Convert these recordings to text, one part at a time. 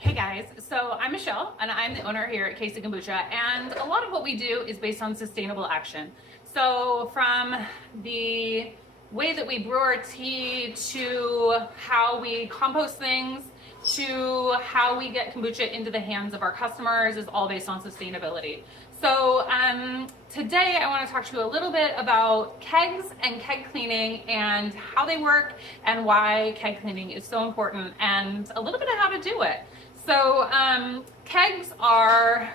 Hey guys, so I'm Michelle and I'm the owner here at Kegs Kombucha, and a lot of what we do is based on sustainable action. So from the way that we brew our tea to how we compost things to how we get kombucha into the hands of our customers is all based on sustainability. So today I want to talk to you a little bit about kegs and keg cleaning and how they work and why keg cleaning is so important and a little bit of how to do it. So kegs are,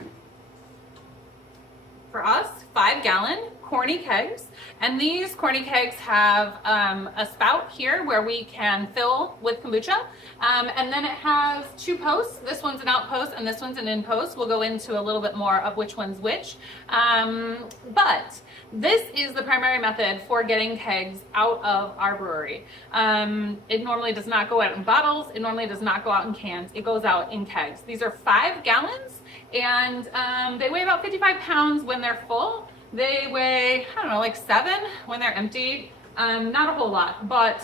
for us, 5-gallon Corny kegs, and these Corny kegs have a spout here where we can fill with kombucha, and then it has 2 posts. This one's an outpost and this one's an in-post. We'll go into a little bit more of which one's which, but this is the primary method for getting kegs out of our brewery. It normally does not go out in bottles. It normally does not go out in cans. It goes out in kegs. These are 5 gallons, and they weigh about 55 pounds when they're full. They weigh, I don't know, like 7 when they're empty. Not a whole lot, but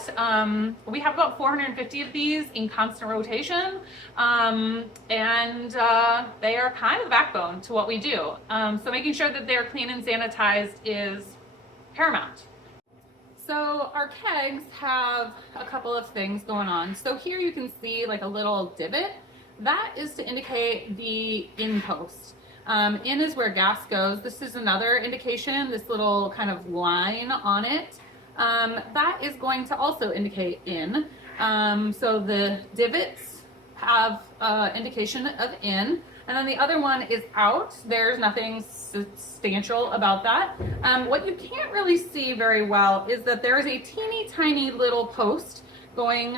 we have about 450 of these in constant rotation, and they are kind of the backbone to what we do. So making sure that they're clean and sanitized is paramount. So our kegs have a couple of things going on. So here you can see like a little divot. That is to indicate the in post. In is where gas goes. This is another indication, this little kind of line on it. That is going to also indicate in. So the divots have indication of in, and then the other one is out. There's nothing substantial about that. What you can't really see very well is that there is a teeny tiny little post going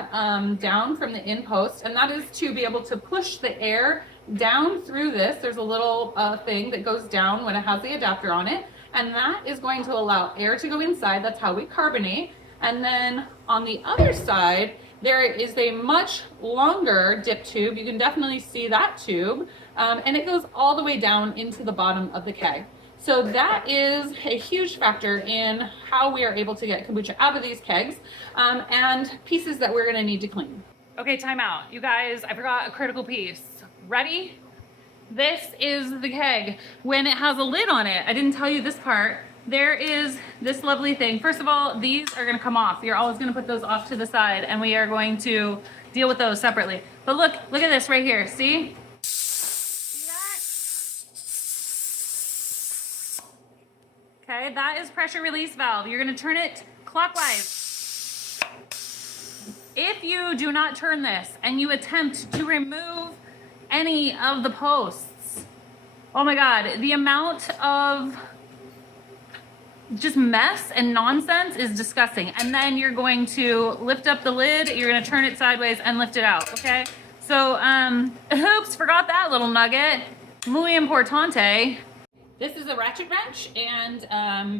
down from the in post, and that is to be able to push the air down through this. There's a little thing that goes down when it has the adapter on it, and that is going to allow air to go inside. That's how we carbonate. And then on the other side there is a much longer dip tube. You can definitely see that tube, and it goes all the way down into the bottom of the keg. So that is a huge factor in how we are able to get kombucha out of these kegs, and pieces that we're going to need to clean. Okay, time out. You guys, I forgot a critical piece. Ready? This is the keg. When it has a lid on it, I didn't tell you this part, there is this lovely thing. First of all, these are going to come off. You're always going to put those off to the side, and we are going to deal with those separately. But look at this right here. See? See that? Okay, that is pressure release valve. You're going to turn it clockwise. If you do not turn this and you attempt to remove any of the posts, oh my god, the amount of just mess and nonsense is disgusting. And then you're going to lift up the lid, you're going to turn it sideways and lift it out. Okay, so oops, forgot that little nugget. Muy importante. This is a ratchet wrench, and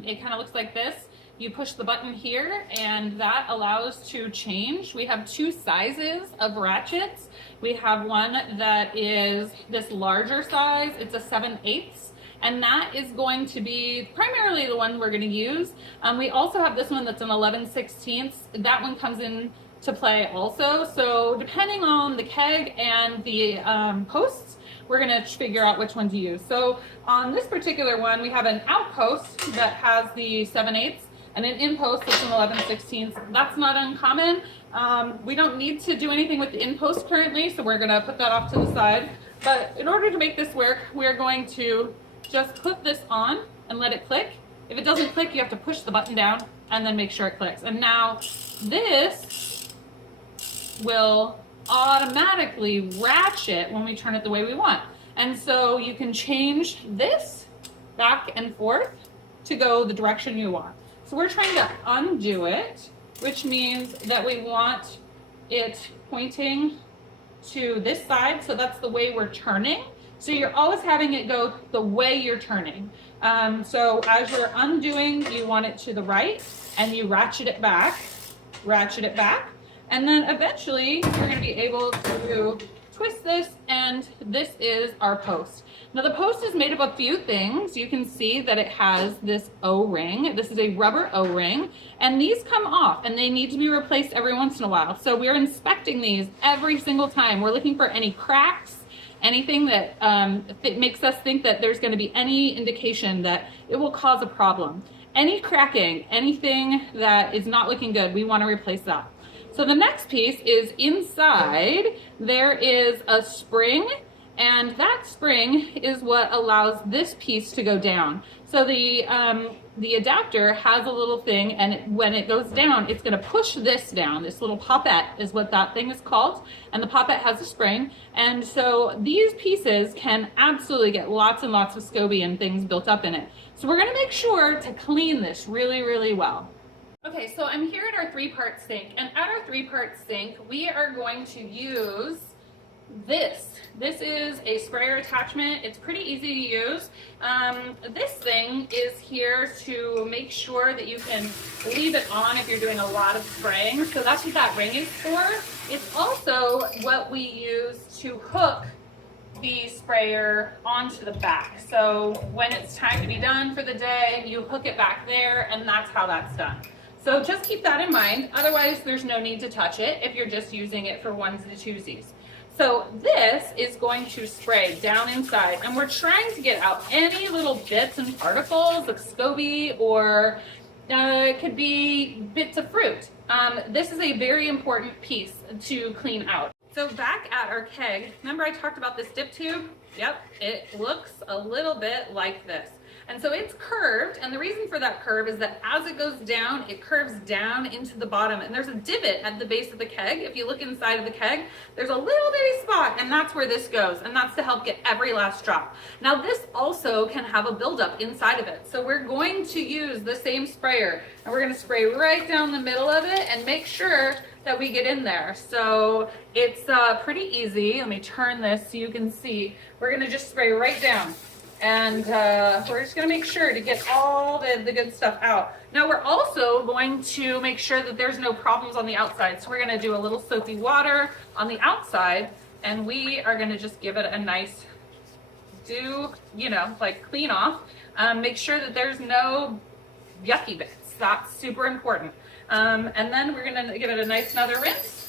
it kind of looks like this. You push the button here and that allows to change. We have 2 sizes of ratchets. We have one that is this larger size. It's a 7/8, and that is going to be primarily the one we're going to use. We also have this one that's an 11/16. That one comes in to play also. So depending on the keg and the posts, we're going to figure out which one to use. So on this particular one, we have an outpost that has the 7/8 and an in-post that's an 11/16. That's not uncommon. We don't need to do anything with the in-post currently, so we're gonna put that off to the side. But in order to make this work, we're going to just put this on and let it click. If it doesn't click, you have to push the button down and then make sure it clicks. And now this will automatically ratchet when we turn it the way we want. And so you can change this back and forth to go the direction you want. So we're trying to undo it, which means that we want it pointing to this side. So that's the way we're turning. So you're always having it go the way you're turning. So as you're undoing, you want it to the right, and you ratchet it back, and then eventually you're going to be able to twist this, and this is our post. Now the post is made of a few things. You can see that it has this O-ring. This is a rubber O-ring, and these come off and they need to be replaced every once in a while. So we're inspecting these every single time. We're looking for any cracks, anything that makes us think that there's going to be any indication that it will cause a problem. Any cracking, anything that is not looking good, we want to replace that. So the next piece is inside there is a spring, and that spring is what allows this piece to go down. So the adapter has a little thing, and when it goes down, it's going to push this down. This little poppet is what that thing is called, and the poppet has a spring. And so these pieces can absolutely get lots and lots of SCOBY and things built up in it. So we're going to make sure to clean this really, really well. Okay, so I'm here at our 3-part sink, and at our 3-part sink, we are going to use this. This is a sprayer attachment. It's pretty easy to use. This thing is here to make sure that you can leave it on if you're doing a lot of spraying. So that's what that ring is for. It's also what we use to hook the sprayer onto the back. So when it's time to be done for the day, you hook it back there, and that's how that's done. So just keep that in mind. Otherwise, there's no need to touch it if you're just using it for onesies and twosies. So this is going to spray down inside, and we're trying to get out any little bits and particles of SCOBY, or it could be bits of fruit. This is a very important piece to clean out. So back at our keg, remember I talked about this dip tube? Yep, it looks a little bit like this. And so it's curved, and the reason for that curve is that as it goes down, it curves down into the bottom, and there's a divot at the base of the keg. If you look inside of the keg, there's a little bitty spot, and that's where this goes, and that's to help get every last drop. Now this also can have a buildup inside of it, so we're going to use the same sprayer, and we're going to spray right down the middle of it and make sure that we get in there. So it's pretty easy. Let me turn this so you can see. We're going to just spray right down. And we're just going to make sure to get all the good stuff out. Now we're also going to make sure that there's no problems on the outside. So we're going to do a little soapy water on the outside, and we are going to just give it a nice clean off. Make sure that there's no yucky bits. That's super important. And then we're going to give it a nice another rinse.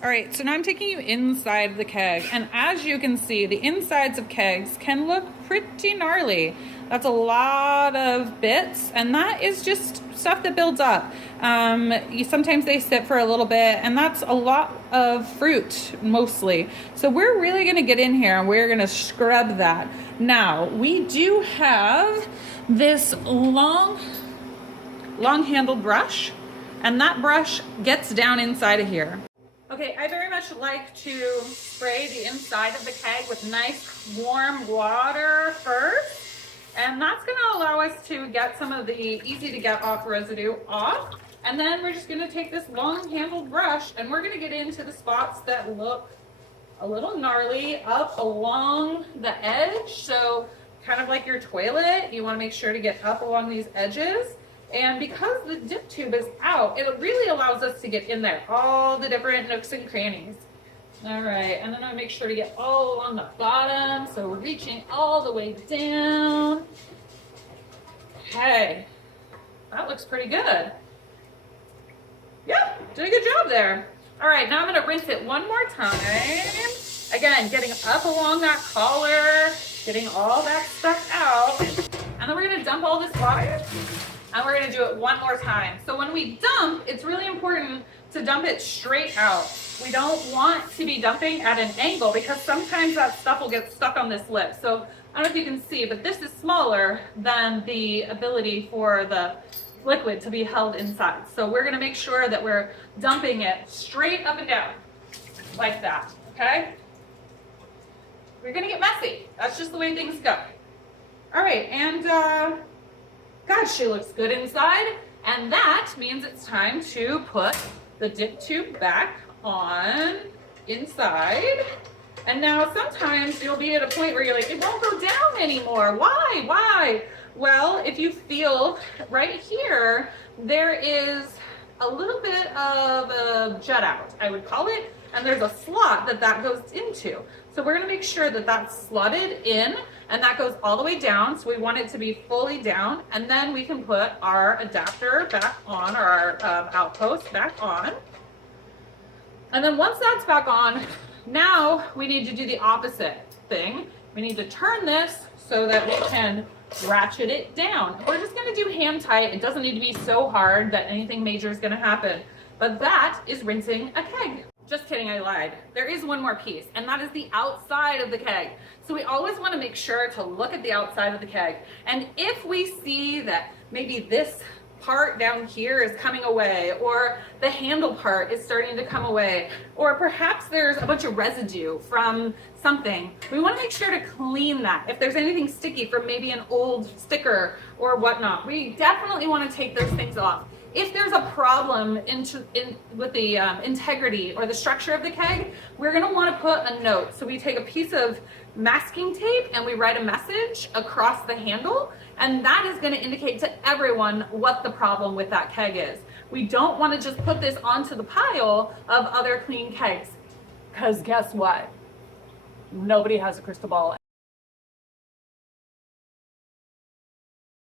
All right, so now I'm taking you inside the keg, and as you can see, the insides of kegs can look pretty gnarly. That's a lot of bits, and that is just stuff that builds up. Sometimes they sit for a little bit, and that's a lot of fruit, mostly. So we're really gonna get in here, and we're gonna scrub that. Now, we do have this long-handled brush, and that brush gets down inside of here. Okay, I very much like to spray the inside of the keg with nice warm water first, and that's going to allow us to get some of the easy to get off residue off. And then we're just going to take this long handled brush, and we're going to get into the spots that look a little gnarly up along the edge. So kind of like your toilet, you want to make sure to get up along these edges. And because the dip tube is out, it really allows us to get in there, all the different nooks and crannies. All right, and then I make sure to get all along the bottom, so we're reaching all the way down. Okay, that looks pretty good. Yep, did a good job there. All right, now I'm gonna rinse it one more time. Again, getting up along that collar, getting all that stuff out. And then we're gonna dump all this water. And we're gonna do it one more time. So when we dump, it's really important to dump it straight out. We don't want to be dumping at an angle because sometimes that stuff will get stuck on this lip. So I don't know if you can see, but this is smaller than the ability for the liquid to be held inside. So we're gonna make sure that we're dumping it straight up and down, like that, okay? We're gonna get messy. That's just the way things go. All right, and God, she looks good inside. And that means it's time to put the dip tube back on inside. And now sometimes you'll be at a point where you're like, it won't go down anymore. Why? Well, if you feel right here, there is a little bit of a jet out, I would call it, and there's a slot that goes into. So we're gonna make sure that that's slotted in and that goes all the way down. So we want it to be fully down, and then we can put our adapter back on, or our outpost back on. And then once that's back on, now we need to do the opposite thing. We need to turn this so that we can ratchet it down. We're just gonna do hand tight. It doesn't need to be so hard that anything major is gonna happen. But that is rinsing a keg. Just kidding, I lied. There is one more piece, and that is the outside of the keg. So we always wanna make sure to look at the outside of the keg. And if we see that maybe this part down here is coming away, or the handle part is starting to come away, or perhaps there's a bunch of residue from something, we want to make sure to clean that. If there's anything sticky from maybe an old sticker or whatnot, we definitely want to take those things off. If there's a problem with the integrity or the structure of the keg, we're going to want to put a note. So we take a piece of masking tape and we write a message across the handle, and that is going to indicate to everyone what the problem with that keg is. We don't want to just put this onto the pile of other clean kegs, because guess what? Nobody has a crystal ball